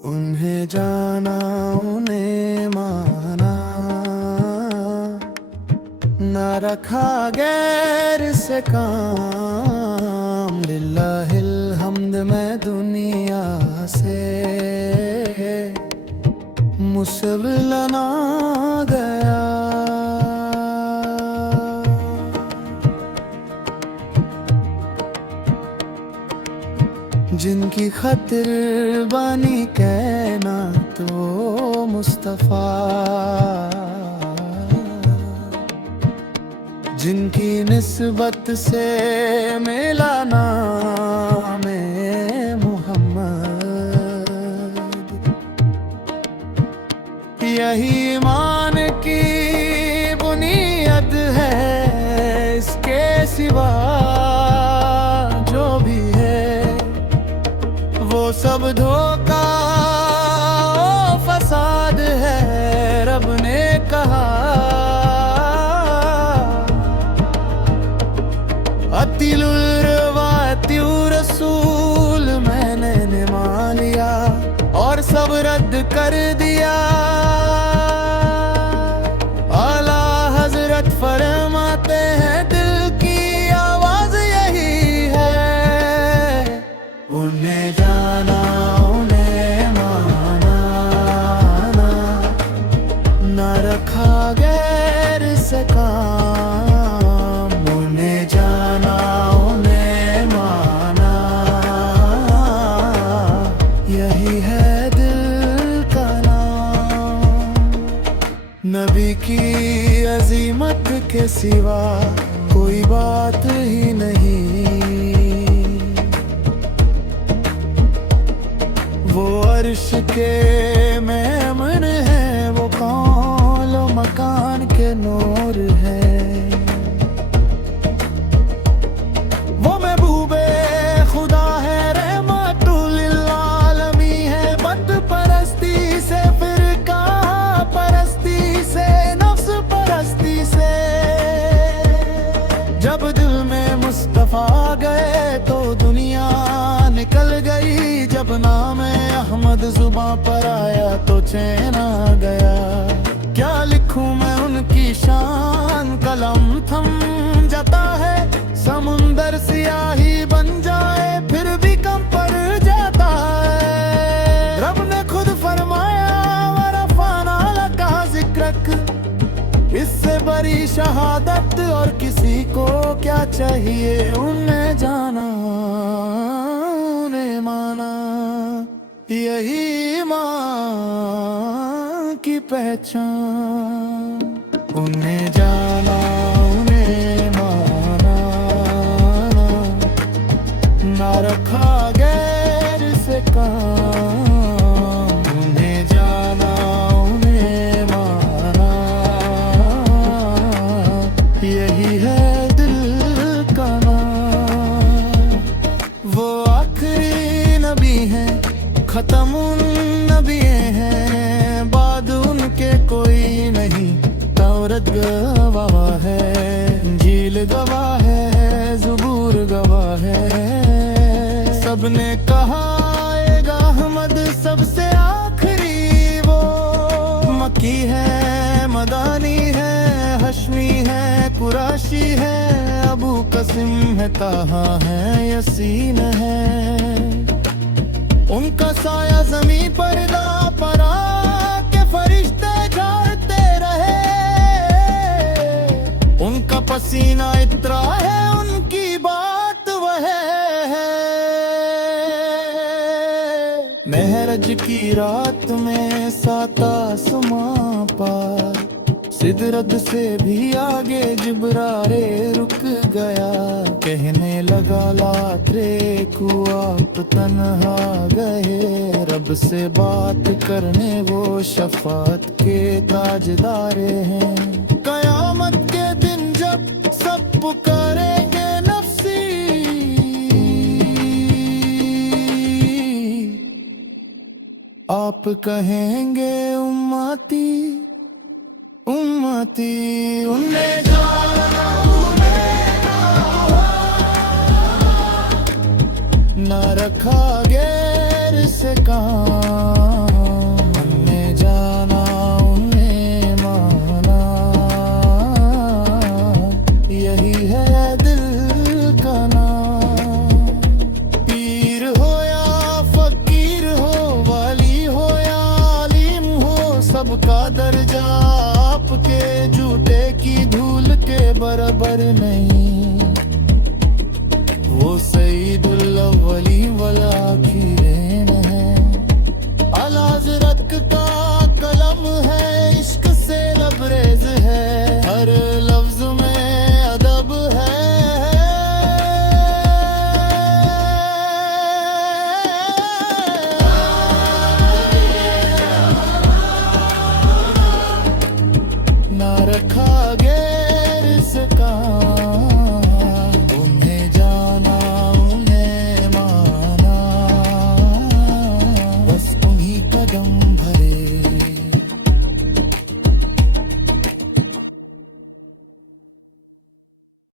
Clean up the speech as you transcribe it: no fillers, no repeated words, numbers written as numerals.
उन्हें जाना उन्हें माना, ना रखा गैर से काम। लिल्लाहिल हम्द मैं दुनिया से मुसलना गया। जिनकी खतिर बानी कहना तो मुस्तफ़ा, जिनकी निस्बत से मिला नाम मुहम्मद। यही ईमान की बुनियाद है, इसके सिवा जो भी है वो सब धोखा फसाद है। रब ने कहा अतिलुर्वात्यु रसूल, मैंने निभा लिया और सब रद्द कर दिया। आला हजरत फरमाते हैं दिल की आवाज यही है। उन्हें जाना उन्हें माना, ना रखा गैर से काम। उन्हें जाना उन्हें माना, यही है दिल का नाम। नबी की अजीमत के सिवा कोई बात ही नहीं। वो अर्श के मेमन है, वो कौन मकान के नूर है। वो महबूबे खुदा है, रहमतुल लिल आलमी है। बद परस्ती से फिरका परस्ती से नफ्स परस्ती से, जब दिल में मुस्तफा गए तो दुनिया निकल गई। जब नाम अहमद जुबां पर आया तो चैन आ गया। क्या लिखूं मैं उनकी शान, कलम थम जाता है। समुंदर सियाही बन जाए फिर भी कम पड़ जाता है। रब ने खुद फरमाया वरफाना लका जिक्रक, इससे बड़ी शहादत और किसी को क्या चाहिए। उन्हें जाना उन्हें माना, यही माँ की पहचान। उन्हें जाना उन्हें माना, ना रखा गैर से काम। उन्हें जाना उन्हें माना, यही है दिल का नाम। वो आखिरी नबी हैं, खत्म नबी हैं, बाद उनके कोई नहीं। तौरत गवाह है, इंजील गवाह है, ज़बूर गवाह है। सबने कहा आएगा अहमद सबसे आखिरी। वो मक्की है, मदानी है, हश्मी है, कुराशी है, अबू कसिम है, ताहा है, यसीन है। उनका साया ज़मीं पर ला परा के फरिश्ते झाड़ते रहे। उनका पसीना इतरा है, उनकी बात वह है। महरज की रात में सात आसमां पार, सिदरत से भी आगे जिब्रारे रुक गया। कहने लगा लात्रे को आप तन्हा गए। रब से बात करने वो शफात के ताजदारे हैं। कयामत के दिन जब सब पुकारेंगे नफ्सी, आप कहेंगे उम्मती उम्मती। उन्हें जाना न रखा गैर से काम। खबर नहीं